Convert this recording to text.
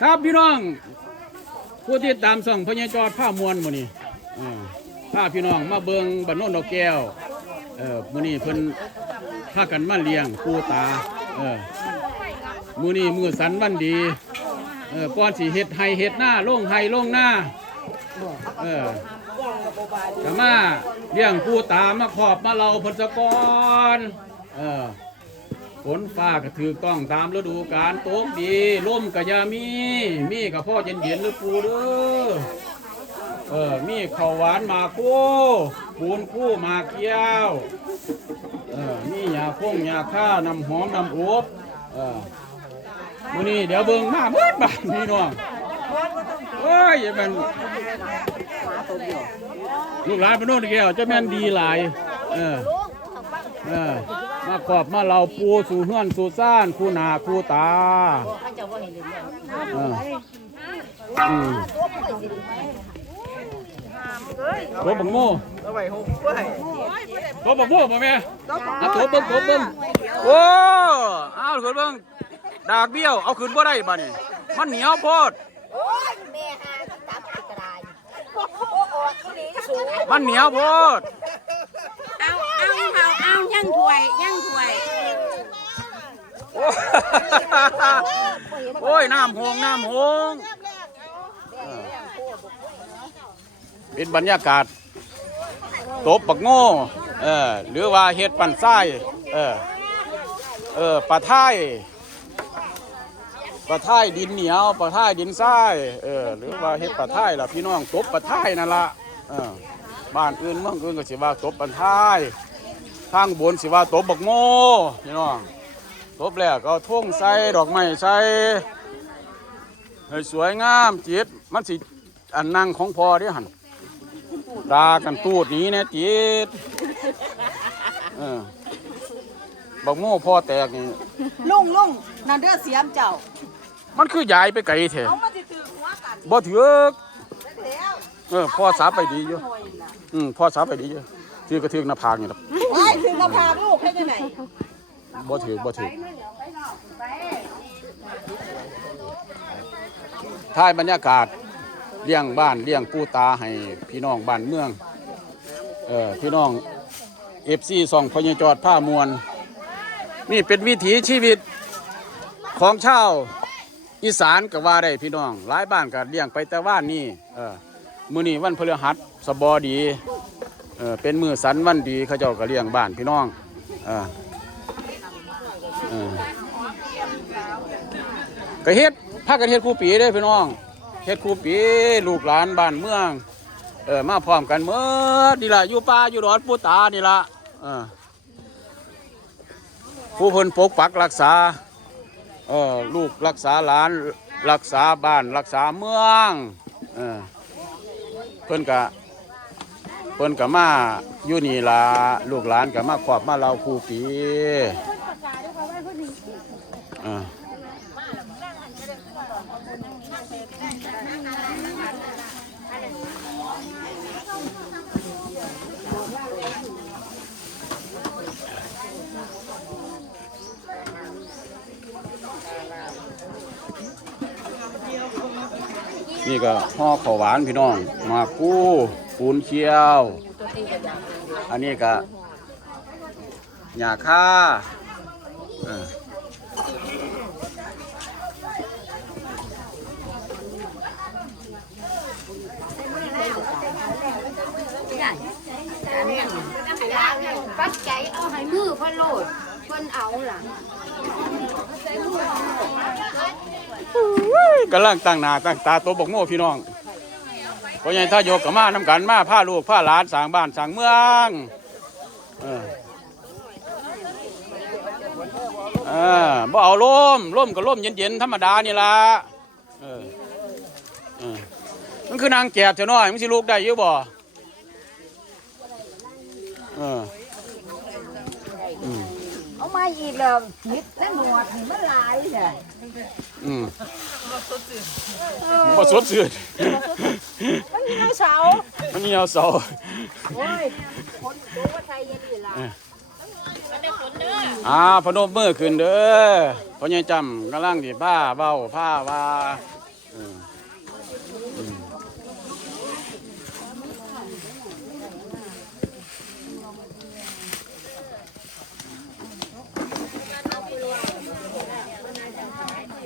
ครับพี่น้องผู้ที่ตามส่องพญาจอดผ้ามวลมื้อนี้ผ้าพี่น้องมาเบิ่งบ้านโนนดอกแก้วมื้อนี้เพิ่นพากันมาเลี้ยงปูตามื้อนี้มื้อสันวันดีก่อนสิเฮ็ดไห้เฮ็ดหน้าลงไห้ลงหน้าก็มาเลี้ยงปูตามาขอบมาเราเพิ่นซะก่อนฝนฟ้าก็ถือต้องตามฤดูกาลตกดีลมก็อย่ามีก็พ่อเย็นๆหรือปูเด้อมีข้าวหวานหมากคู่ปูนคู่หมากเกี้ยวมีหญ้าพงหญ้าข้าน้ำหอมน้ำอบมื้อนี้เดี๋ยวเบิ่งมาเบิดบ้านพี่น้องโอ้ยอย่าแม่นลูกหลานพนโนนแก้วจะแม่นดีหลายมาขอบมาเราปูสู่เฮือนสู่ซ่านคู่หนาคู่ตาตัวบังโม่ตัวบังโม่ป่ะแม่ตัวเบิ้งโอ้เอาขึ้นเบิ้งดากเบี้ยวเอาขึ้นบ่ได้บ้านี่มันเหนียวโพดมันเหนียวโพดเอายังถวยโอ้ยน้ำหงเป็นบรรยากาศตบปักโง่หรือว่าเห็ดปั่นไส้ปลาท้ายดินเหนียวปลาท้ายดินทรายหรือว่าเห็ดปลาท้ายล่ะพี่น้องตบปลาท้ายนั่นละบ้านอื่นเมืองอื่นก็สิว่าตบปลาท้ายทางบนสิว่าตบบักโง่พี่น้องตบแล้วก็ทุ่งใส่ดอกไม้ใส่ให้สวยงามจิตมันสิอันนั่งของพอที่หันตากันตูดนี้เนี่ยจิตบักโม่พ่อแตกนี่ลุงนั่นเด้อเสียมเจ้ามันคือใหญ่ไปไกลเถอะบ่ถือพ่อสาไปดีอยู่พ่อสาไปดีอยู่ถือกระถือหน้าผากนี่หรอกถือหน้าผากลูกให้ได้ไหนบ่ถือถ่ายบรรยากาศเลี้ยงบ้านเลี้ยงปูตาให้พี่น้องบ้านเมืองพี่น้องFC ส่องพญาจอดผ้ามวลนี่เป็นวิถีชีวิตของชาวอีสานก็ว่าได้พี่น้องหลายบ้านก็เลี้ยงไปแต่ว่านนี่มื้อนี้วันพฤหัสบดีเป็นมื้อสันวันดีเขาเจ้าก็เลี้ยงบ้านพี่น้องก็เฮ็ดพากันเฮ็ดคู่ปีเด้พี่น้องเฮ็ดคู่ปีลูกหลานบ้านเมืองมาพร้อมกันเมื่อนี่ล่ะอยู่ป่าอยู่ดอนปูตานี่ล่ะผู้เพิ่นปกปักรักษาลูกรักษาหลานรักษาบ้านรักษาเมืองเพิ่นก็มาอยู่นี่ล่ะลูกหลานก็มาขอบมาเราคู่ปีนี่ก็ห่อข้าวหวานพี่น้องหมากกู้ปูนเคียวอันนี้ก็หญ้าค่าปัดใจเอาให้มือพ่อโลดเพิ่นเอาล่ะกำลังตั้งหน้าตั้งตาตัวบกโม่พี่น้องเพราะยังถ้าโยกกับมาน้ำกันมาผ้าลูกผ้าหลานสร้างบ้านสร้างเมืองบ่เอาล่มก็ล่มเย็นๆธรรมดานี่ล่ะมันคือนางแก็บเจ้าน้อยมันสิลูกได้เยอะบ่เอามาอีกแล้วนิดและหนวดมันหลายแท้บ่สดชื่นมันมีเสาโอ้ยคนตัวไทยยังดีล่ะพนมมือขึ้นเด้อ เพราะยังจำกำลังที่ผ้าเบาผ้าว่าเออ